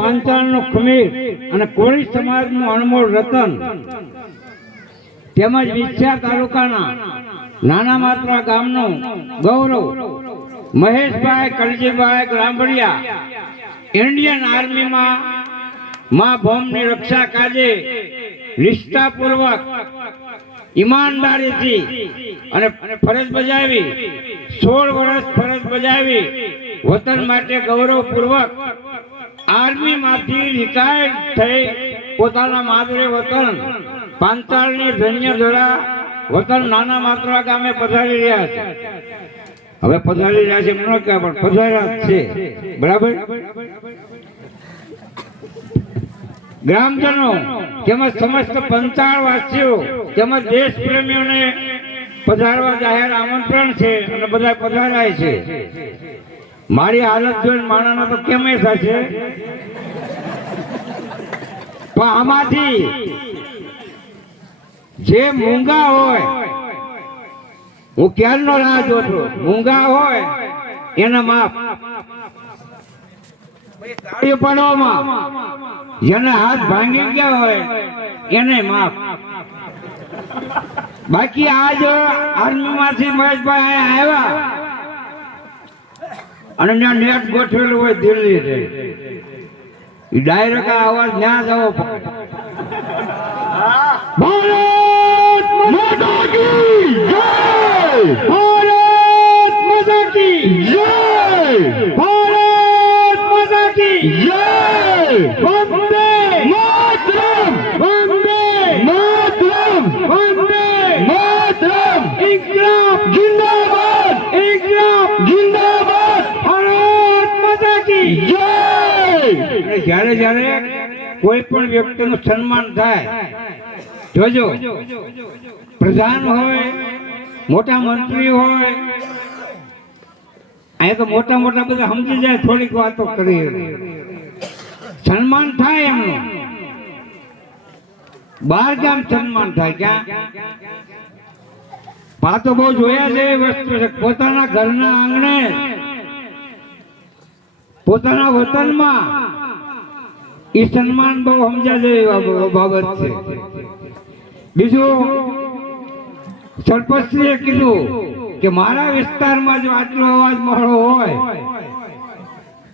પાંચાળનું ખમીર અને કોળી સમાજનું અણમોલ રતન તેમજ વિછ્યા તાલુકાના નાના માત્રા ગામનું ગૌરવ મહેશભાઈ કલજીભાઈ ગ્રામભડિયા ઇન્ડિયન આર્મીમાં મા ભૌમની રક્ષા કાજે નિષ્ઠાપૂર્વક ઈમાનદારીથી અને ફરજ બજાવી 16 વર્ષ ફરજ બજાવી વતન માટે ગૌરવપૂર્વક આર્મીમાંથી રિટાયર્ડ થઈ પોતાના માદરે વતન પાંચાળની ધન્ય ધરા વતન નાના માત્રા ગામે પધારી રહ્યા છે. હવે પધારી રહ્યા છે એમ ન કહેવાય, પણ પધાર્યા છે. બરાબર. ગ્રામજનો તેમજ સમસ્ત પંચાળ વાસીઓ તેમજ દેશ પ્રેમીઓને પધારવા જાહેર આમંત્રણ છે અને બધા પધારાય છે. મારી હાલત જોઈને માણસનો તો કેમ થશે, પણ આમાંથી જે મૂંગા હોય, હું ક્યારનો રાહ જોતો, મૂંગા હોય એને માફ, તાળી પાડવામાં જેના હાથ ભાંગી ગયા હોય એને માફ. બાકી આજ આર્મી માંથી મહેશભાઈ આવ્યા અને ત્યાં નેટ ગોઠવેલું હોય દિલ્હી થી, ડાયરેક્ટ અવાજ ત્યાં જવો પડે. ભારત માતા કી જય, ભારત માતા કી જય, ભારત માતા કી જય, વંદે માતરમ, વંદે માતરમ, વંદે માતરમ, ઇન્કલાબ જિંદાબાદ, ઇન્કલાબ જિંદાબાદ, ભારત માતા કી જય. જ્યારે જ્યારે કોઈ પણ વ્યક્તિનું સન્માન થાય, જોજો પ્રધાન હોય, મોટા મંત્રી હોય, અહીંયા તો મોટા મોટા બધા સમજી જાય, થોડીક વાતો કરી સન્માન થાય એમનું. બહાર ગામ સન્માન થાય, ક્યાં પાતો બહુ જોયા છે એ વસ્તુ છે. પોતાના ઘરના આંગણે, પોતાના વતનમાં એ સન્માન બહુ સમજ્યા જેવી બાબત છે. બીજું, સરપંચશ્રીએ કીધું કે મારા વિસ્તારમાં જો આટલો અવાજ મારો હોય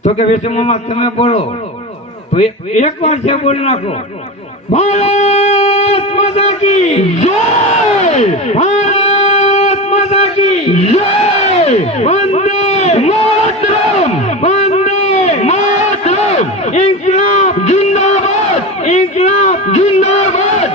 તો કે વિશ્વમાં તમે બોલો, તો એક વાર છે બોલી નાખો, ભારત માતા કી જય, ભારત માતા કી જય, વંદે માતરમ, વંદે માતરમ, ઇન્કલાબ જિંદાબાદ, ઇન્કલાબ જિંદાબાદ.